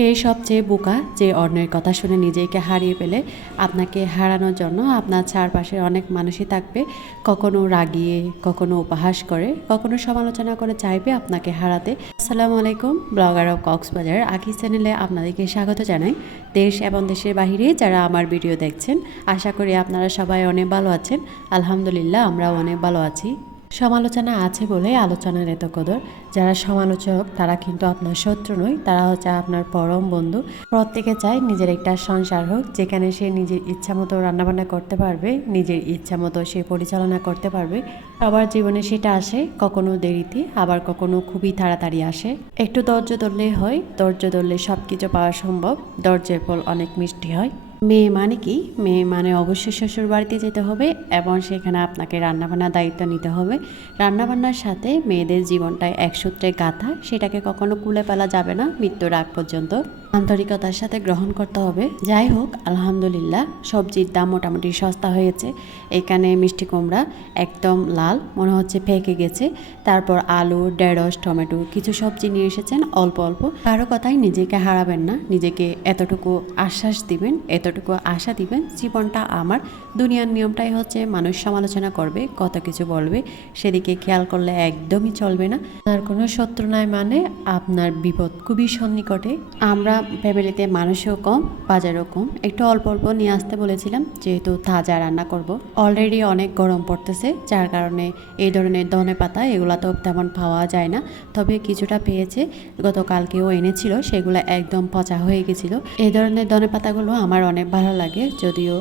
সে সবচেয়ে বোকা যে অন্যের কথা শুনে নিজেকে হারিয়ে পেলে আপনাকে হারানোর জন্য আপনার চারপাশের অনেক মানুষই থাকবে। কখনো রাগিয়ে, কখনো উপহাস করে, কখনো সমালোচনা করে চাইবে আপনাকে হারাতে। আসসালামু আলাইকুম, ব্লগার অফ কক্সবাজার আখি চ্যানেলে আপনাদেরকে স্বাগত জানাই। দেশ এবং দেশের বাহিরে যারা আমার ভিডিও দেখছেন, আশা করি আপনারা সবাই অনেক ভালো আছেন। আলহামদুলিল্লাহ, আমরাও অনেক ভালো আছি। সমালোচনা আছে বলে আলোচনার এত কদর। যারা সমালোচক, তারা কিন্তু আপনার শত্রু নয় তারা হচ্ছে আপনার পরম বন্ধু। প্রত্যেকে চায় নিজের একটা সংসার হোক, যেখানে সে নিজের ইচ্ছা মতো রান্নাবান্না করতে পারবে, নিজের ইচ্ছা মতো সে পরিচালনা করতে পারবে। সবার জীবনে সেটা আসে, কখনো দেরিতে, আবার কখনো খুবই তাড়াতাড়ি আসে। একটু ধৈর্য ধরলেই হয়, ধৈর্য ধরলে সব কিছু পাওয়া সম্ভব। ধৈর্যের ফল অনেক মিষ্টি হয়। মেয়ে মানে কি? মেয়ে মানে অবশ্যই শ্বশুর বাড়িতে যেতে হবে এবং সেখানে আপনাকে রান্নাবান্নার দায়িত্ব নিতে হবে। রান্নাবান্নার সাথে মেয়েদের জীবনটায় এক সূত্রে গাথা, সেটাকে কখনো কুলে ফেলা যাবে না মৃত্যুর আগ পর্যন্ত। আন্তরিকতার সাথে গ্রহণ করতে হবে। যাই হোক, আলহামদুলিল্লাহ, সবজির দাম মোটামুটি সস্তা হয়েছে। এখানে মিষ্টি কুমড়া একদম লাল, মনে হচ্ছে ফেঁকে গেছে। তারপর আলু, ঢেঁড়স, টমেটো কিছু সবজি নিয়ে এসেছেন অল্প অল্প। কারও কথাই নিজেকে হারাবেন না। নিজেকে এতটুকু আশ্বাস দিবেন এতটুকু আশা দিবেন, জীবনটা আমার। দুনিয়ার নিয়মটাই হচ্ছে, মানুষ সমালোচনা করবে, কত কিছু বলবে, সেদিকে খেয়াল করলে একদমই চলবে না। আপনার কোনো শত্রু নাই মানে আপনার বিপদ খুবই সন্নিকটে। আমরা ফ্যামিলিতে মানুষও কম, বাজারও কম। একটু অল্প অল্প নিয়ে আসতে বলেছিলাম, যেহেতু তাজা রান্না করব। অলরেডি অনেক গরম পড়তেছে, যার কারণে এই ধরনের ধনে পাতা এগুলো তো তেমন পাওয়া যায় না। তবে কিছুটা পেয়েছে, গতকালকেও এনেছিল, সেগুলো একদম পচা হয়ে গেছিল। এই ধরনের ধনে পাতাগুলো আমার অনেক ভালো লাগে, যদিও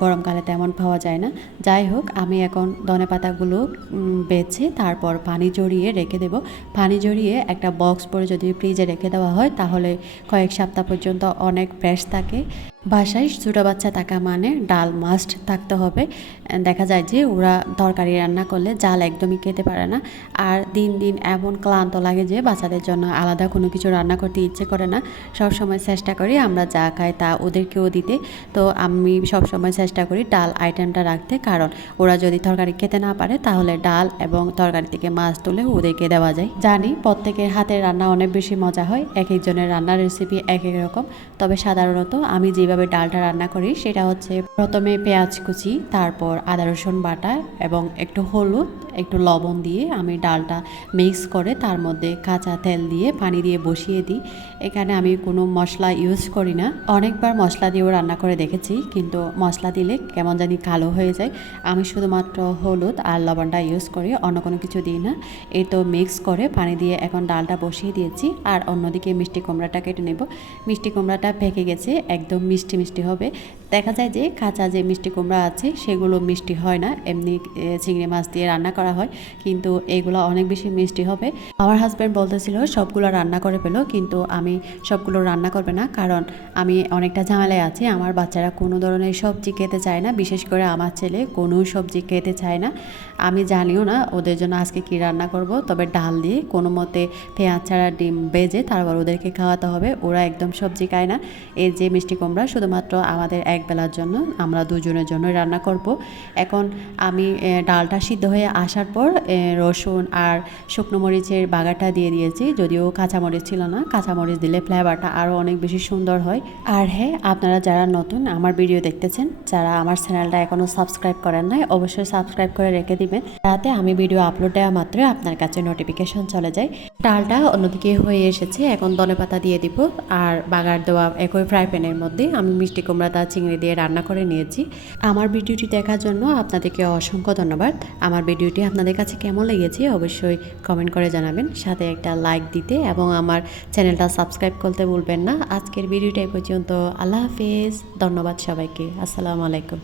গরমকালে তেমন পাওয়া যায় না। যাই হোক, আমি এখন ধনে পাতাগুলো বেছে, তারপর পানি জড়িয়ে রেখে দেব। পানি জড়িয়ে একটা বক্স পরে যদি ফ্রিজে রেখে দেওয়া হয়, তাহলে কয়েক সপ্তাহ পর্যন্ত অনেক ফ্রেশ থাকে। বাসায় ছোটো বাচ্চা থাকা মানে ডাল মাস্ট থাকতে হবে। দেখা যায় যে ওরা তরকারি রান্না করলে জাল একদমই খেতে পারে না। আর দিন দিন এমন ক্লান্ত লাগে যে বাচ্চাদের জন্য আলাদা কোনো কিছু রান্না করতে ইচ্ছে করে না। সব সময় চেষ্টা করি আমরা যা খাই তা ওদেরকেও দিতে। তো আমি সব সময় চেষ্টা করি ডাল আইটেমটা রাখতে। কারণ ওরা যদি তরকারি খেতে না পারে তাহলে ডাল এবং তরকারি থেকে মাছ তুলে ওদেরকে দেওয়া যায়। জানি প্রত্যেকের হাতের রান্না অনেক বেশি মজা হয়। এক একজনের রান্নার রেসিপি এক এক রকম। তবে সাধারণত আমি যেভাবে ডালটা রান্না করি, সেটা হচ্ছে প্রথমে পেঁয়াজ কুচি, তারপর আদা রসুন বাটা এবং একটু হলুদ, একটু লবণ দিয়ে আমি ডালটা মিক্স করে তার মধ্যে কাঁচা তেল দিয়ে পানি দিয়ে বসিয়ে দিই। এখানে আমি কোনো মশলা ইউজ করি না। অনেকবার মশলা দিয়েও রান্না করে দেখেছি, কিন্তু মশলা দিলে কেমন জানি কালো হয়ে যায়। আমি শুধুমাত্র হলুদ আর লবণটা ইউজ করি, অন্য কোনো কিছু দিই না। এই তো মিক্স করে পানি দিয়ে এখন ডালটা বসিয়ে দিয়েছি। আর অন্যদিকে মিষ্টি কুমড়াটা কেটে নেব। মিষ্টি কুমড়াটা পেকে গেছে, একদম মিষ্টি মিষ্টি মিষ্টি হবে। দেখা যায় যে কাঁচা যে মিষ্টি কুমড়া আছে, সেগুলো মিষ্টি হয় না। এমনি চিংড়ি মাছ দিয়ে রান্না করা হয়, কিন্তু এগুলো অনেক বেশি মিষ্টি হবে। আমার হাজব্যান্ড বলতেছিল, সবগুলো রান্না করে পেল কিন্তু আমি সবগুলো রান্না করবে না, কারণ আমি অনেকটা ঝামেলায় আছি। আমার বাচ্চারা কোনো ধরনের সবজি খেতে চায় না, বিশেষ করে আমার ছেলে কোনো সবজি খেতে চায় না। আমি জানিও না ওদের জন্য আজকে কি রান্না করব, তবে ডাল দিয়ে কোনো মতে পেঁয়াজ ছাড়া ডিম বেজে তারপর ওদেরকে খাওয়াতে হবে। ওরা একদম সবজি খায় না। এই যে মিষ্টি কুমড়া, শুধুমাত্র আমাদের এক বেলার জন্য আমরা দুজনের জন্য রান্না করব। এখন আমি ডালটা সিদ্ধ হয়ে আসার পর রসুন আর শুকনো মরিচের বাগাটা দিয়ে দিয়েছি। যদিও কাঁচামরিচ ছিল না, কাঁচামরিচ দিলে ফ্লেভারটা আরও অনেক বেশি সুন্দর হয়। আর হ্যাঁ আপনারা যারা নতুন আমার ভিডিও দেখতেছেন, যারা আমার চ্যানেলটা এখনও সাবস্ক্রাইব করেন নাই, অবশ্যই সাবস্ক্রাইব করে রেখে দিবেন, যাতে আমি ভিডিও আপলোড দেওয়া মাত্রই আপনার কাছে নোটিফিকেশন চলে যায়। ডালটা অন্যদিকে হয়ে এসেছে, এখন ধনেপাতা দিয়ে দিব। আর বাগার দেওয়া একই ফ্রাই প্যানের মধ্যে আমি মিষ্টি কুমড়াটা চিংড়ি দিয়ে রান্না করে নিয়েছি। আমার ভিডিওটি দেখার জন্য আপনাদেরকে অসংখ্য ধন্যবাদ। আমার ভিডিওটি আপনাদের কাছে কেমন লেগেছে অবশ্যই কমেন্ট করে জানাবেন। সাথে একটা লাইক দিতে এবং আমার চ্যানেলটা সাবস্ক্রাইব করতে ভুলবেন না। আজকের ভিডিওটা পর্যন্ত। আল্লাহ হাফেজ। ধন্যবাদ সবাইকে। আসসালামু আলাইকুম।